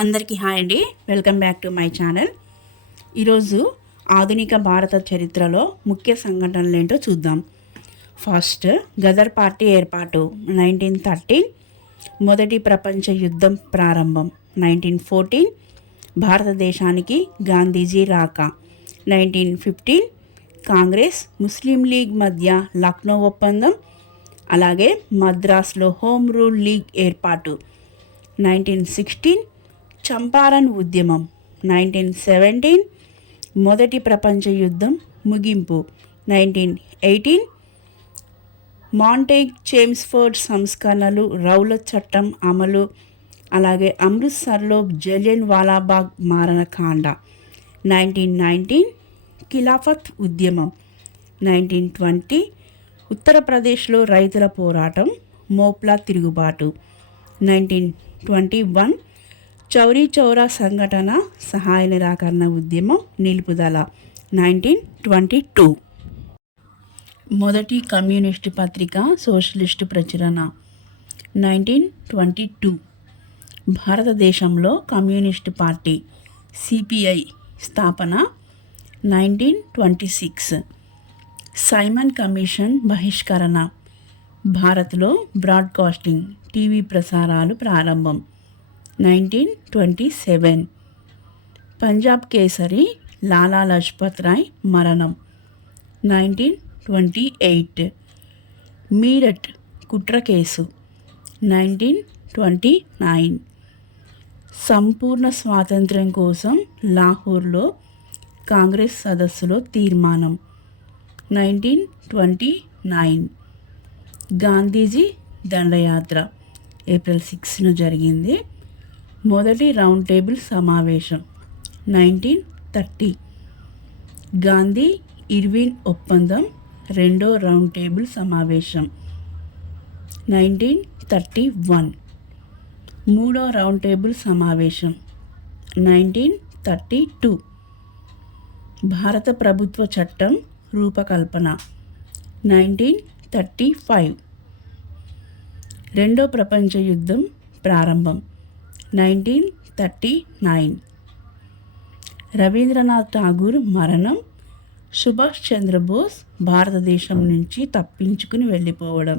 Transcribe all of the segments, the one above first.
అందరికీ హాయ్ అండి. Welcome back to my channel. ఈరోజు ఆధునిక భారత చరిత్రలో ముఖ్య సంఘటనలు ఏంటో చూద్దాం. ఫస్ట్, గదర్ పార్టీ ఏర్పాటు 1913. మొదటి ప్రపంచ యుద్ధం ప్రారంభం 1914. భారతదేశానికి గాంధీజీ రాక 1915. కాంగ్రెస్ ముస్లిం లీగ్ మధ్య లక్నో ఒప్పందం, అలాగే మద్రాస్లో హోమ్ రూల్ లీగ్ ఏర్పాటు 1916. చంపారన్ ఉద్యమం 1917. మొదటి ప్రపంచ యుద్ధం ముగింపు 1918. మాంటేగ్ చేమ్స్ఫోర్డ్ సంస్కరణలు, రౌలత్ చట్టం అమలు, అలాగే అమృత్సర్లో జలియన్ వాలాబాగ్ మారణకాండ 1919. ఖిలాఫత్ ఉద్యమం 1920. ఉత్తరప్రదేశ్లో రైతుల పోరాటం, మోప్లా తిరుగుబాటు 1921. చౌరీ చౌరా సంఘటన, సహాయ నిరాకరణ ఉద్యమం నిలుపుదల 1922. మొదటి కమ్యూనిస్టు పత్రిక సోషలిస్టు ప్రచురణ 1922. భారతదేశంలో కమ్యూనిస్టు పార్టీ సిపిఐ స్థాపన 1926. సైమన్ కమిషన్ బహిష్కరణ, భారత్లో బ్రాడ్కాస్టింగ్ టీవీ ప్రసారాలు ప్రారంభం 1927. పంజాబ్ కేసరి లాలా లజపత్ రాయ్ మరణం 1928. మీరట్ కుట్ర కేసు 1929. సంపూర్ణ స్వాతంత్ర్యం కోసం లాహోర్లో కాంగ్రెస్ సదస్సులో తీర్మానం 1929. గాంధీజీ దండయాత్ర ఏప్రిల్ 6న జరిగింది. మొదటి రౌండ్ టేబుల్ సమావేశం 1930. గాంధీ ఇర్విన్ ఒప్పందం, రెండో రౌండ్ టేబుల్ సమావేశం 1931. మూడో రౌండ్ టేబుల్ సమావేశం 1932. భారత ప్రభుత్వ చట్టం రూపకల్పన 1935. రెండో ప్రపంచ యుద్ధం ప్రారంభం 1939. రవీంద్రనాథ్ ఠాగూర్ మరణం, సుభాష్ చంద్రబోస్ భారతదేశం నుంచి తప్పించుకుని వెళ్ళిపోవడం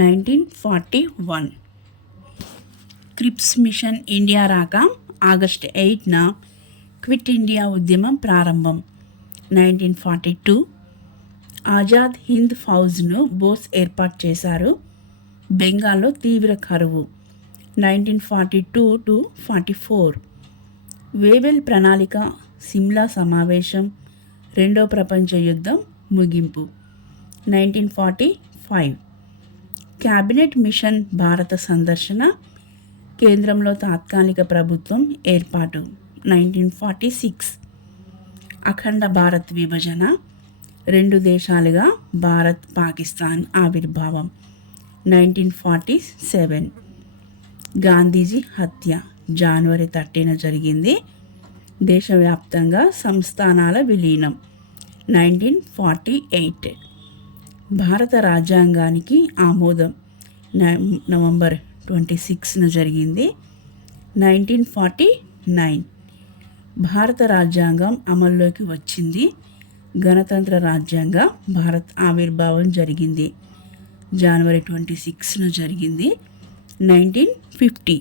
1941. క్రిప్స్ మిషన్ ఇండియా రాక ఆగస్టు 8న క్విట్ ఇండియా ఉద్యమం ప్రారంభం 1942. ఆజాద్ హింద్ ఫౌజ్ను బోస్ ఏర్పాటు చేశారు. బెంగాల్లో తీవ్ర కరువు 1942-44. వేవెల్ ప్రణాళిక, సిమ్లా సమావేశం, రెండో ప్రపంచ యుద్ధం ముగింపు 1945. క్యాబినెట్ మిషన్ భారత సందర్శన, కేంద్రంలో తాత్కాలిక ప్రభుత్వం ఏర్పాటు 1946. అఖండ భారత్ విభజన, రెండు దేశాలుగా భారత్ పాకిస్తాన్ ఆవిర్భావం 1947. గాంధీజీ హత్య జనవరి 30న జరిగింది. దేశవ్యాప్తంగా సంస్థానాల విలీనం 1948. భారత రాజ్యాంగానికి ఆమోదం నవంబర్ 26న జరిగింది 1949. భారత రాజ్యాంగం అమల్లోకి వచ్చింది. గణతంత్ర రాజ్యాంగ భారత్ ఆవిర్భావం జరిగింది జనవరి 26న జరిగింది 1950.